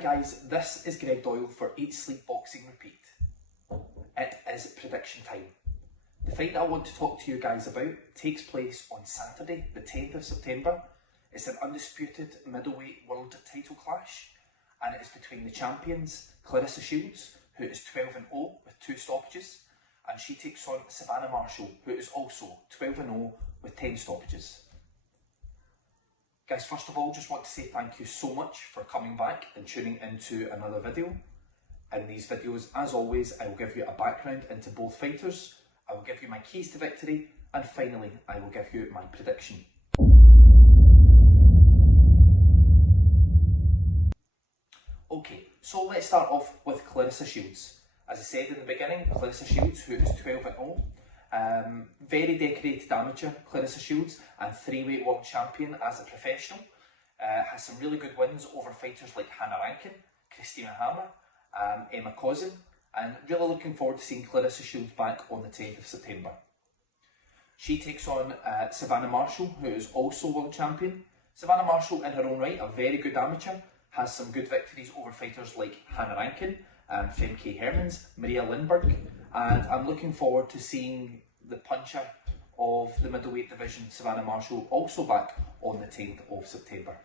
guys, this is Greg Doyle for Eat, Sleep, Boxing, Repeat. It is prediction time. The fight that I want to talk to you guys about takes place on Saturday, the 10th of September. It's an undisputed middleweight world title clash, and it is between the champions, Claressa Shields, who is 12-0 with 2 stoppages, and she takes on Savannah Marshall, who is also 12-0 with 10 stoppages. Guys, first of all, just want to say thank you so much for coming back and tuning into another video. In these videos, as always, I will give you a background into both fighters, I will give you my keys to victory, and finally, I will give you my prediction. Okay, so let's start off with Claressa Shields. As I said in the beginning, Claressa Shields, who is 12-0, very decorated amateur, Claressa Shields, and 3-weight world champion as a professional. Has some really good wins over fighters like Hannah Rankin, Christina Hammer, Emma Cousin, and really looking forward to seeing Claressa Shields back on the 10th of September. She takes on Savannah Marshall, who is also world champion. Savannah Marshall, in her own right, a very good amateur, has some good victories over fighters like Hannah Rankin, Femke Hermans, Maria Lindberg, and I'm looking forward to seeing the puncher of the middleweight division, Savannah Marshall, also back on the 10th of September.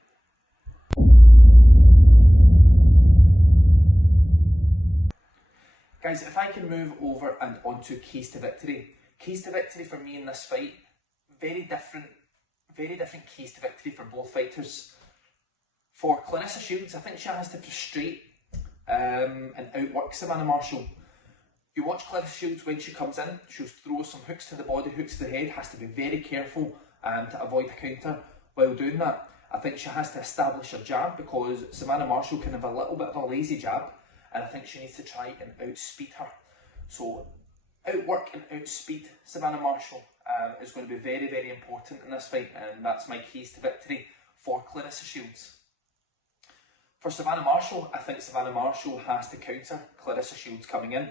Guys, if I can move over and onto keys to victory. Keys to victory for me in this fight, very different keys to victory for both fighters. For Claressa Shields, I think she has to frustrate and outwork Savannah Marshall. You watch Claressa Shields when she comes in, she'll throw some hooks to the body, hooks to the head, has to be very careful to avoid a counter while doing that. I think she has to establish her jab because Savannah Marshall can have a little bit of a lazy jab, and I think she needs to try and outspeed her. So outwork and outspeed Savannah Marshall is going to be very, very important in this fight, and that's my keys to victory for Claressa Shields. For Savannah Marshall, I think Savannah Marshall has to counter Claressa Shields coming in.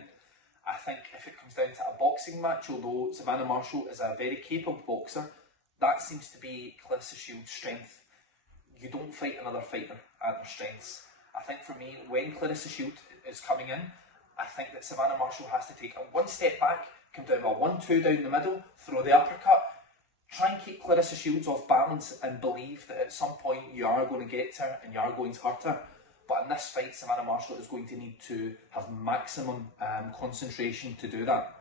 I think if it comes down to a boxing match, although Savannah Marshall is a very capable boxer, that seems to be Claressa Shields' strength. You don't fight another fighter at their strengths. I think for me, when Claressa Shields is coming in, I think that Savannah Marshall has to take a one step back, come down a 1-2 down the middle, throw the uppercut, try and keep Claressa Shields off balance and believe that at some point you are going to get to her and you are going to hurt her. But in this fight, Savannah Marshall is going to need to have maximum concentration to do that.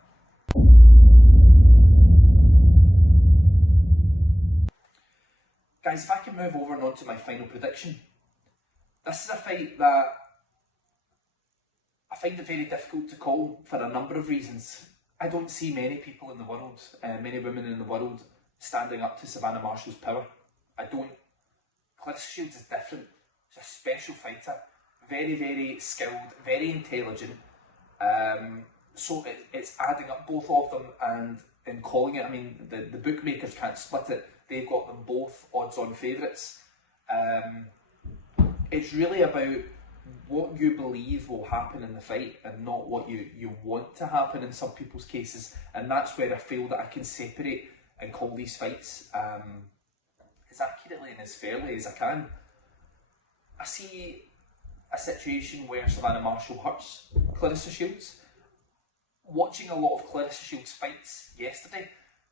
Guys, if I can move over and on to my final prediction. This is a fight that I find it very difficult to call for a number of reasons. I don't see many people in the world, many women in the world, standing up to Savannah Marshall's power. I don't. Claressa Shields is different. She's a special fighter, very, very skilled, very intelligent. So it's adding up both of them, and in calling it, I mean, the bookmakers can't split it. They've got them both odds-on favourites. It's really about what you believe will happen in the fight and not what you want to happen in some people's cases, and that's where I feel that I can separate and call these fights as accurately and as fairly as I can. I see a situation where Savannah Marshall hurts Claressa Shields. Watching a lot of Claressa Shields fights yesterday,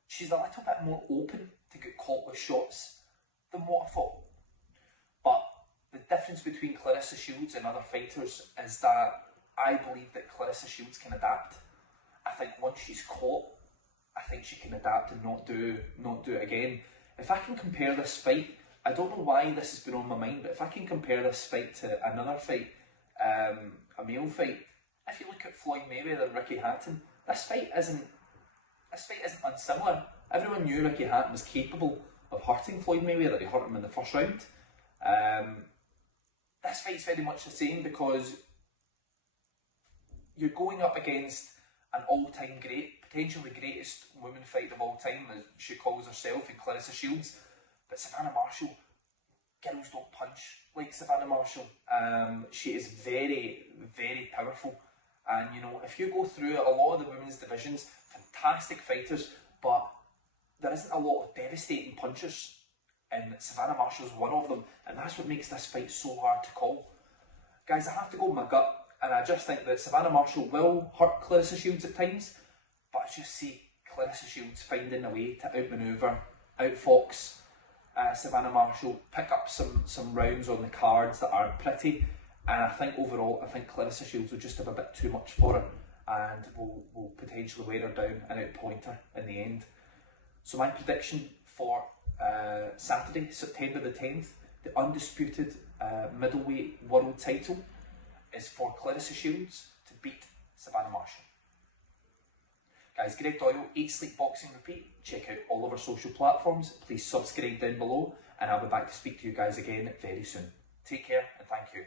she's a little bit more open to get caught with shots than what I thought. But the difference between Claressa Shields and other fighters is that I believe that Claressa Shields can adapt. I think once she's caught, I think she can adapt and not do it again. If I can compare this fight, I don't know why this has been on my mind, but if I can compare this fight to another fight, a male fight, if you look at Floyd Mayweather and Ricky Hatton, this fight isn't unsimilar. Everyone knew Ricky Hatton was capable of hurting Floyd Mayweather. He hurt him in the first round. This fight's very much the same because you're going up against an all-time great, potentially greatest women fight of all time, as she calls herself, in Claressa Shields. But Savannah Marshall, girls don't punch like Savannah Marshall. She is very, very powerful. And you know, if you go through a lot of the women's divisions, fantastic fighters, but there isn't a lot of devastating punchers. And Savannah Marshall's one of them, and that's what makes this fight so hard to call. guys, I have to go with my gut, and I just think that Savannah Marshall will hurt Claressa Shields at times, but I just see Claressa Shields finding a way to outmaneuver, outfox Savannah Marshall, pick up some rounds on the cards that aren't pretty, and I think overall, I think Claressa Shields will just have a bit too much for her, and will potentially wear her down and outpoint her in the end. So my prediction for Saturday, September the 10th, the undisputed middleweight world title is for Claressa Shields to beat Savannah Marshall. Guys, Greg Doyle, Eat Sleep Boxing Repeat. Check out all of our social platforms. Please subscribe down below, and I'll be back to speak to you guys again very soon. Take care and thank you.